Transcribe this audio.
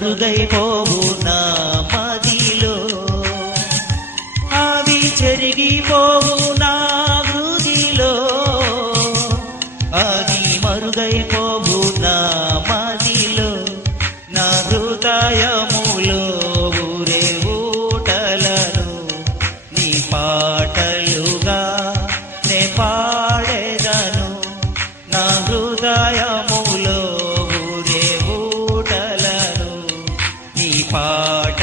మరుగైపోవు నా మదిలో, అవి చెరిగిపోవు నా హృదిలో, అవి మరుగైపోవు నా మదిలో, నా హృదయములో ఊరే ఊటలను నీ పాటలుగా నే పాడేదను. నా హృదయములో ఊరే ఊటలను నీ పాట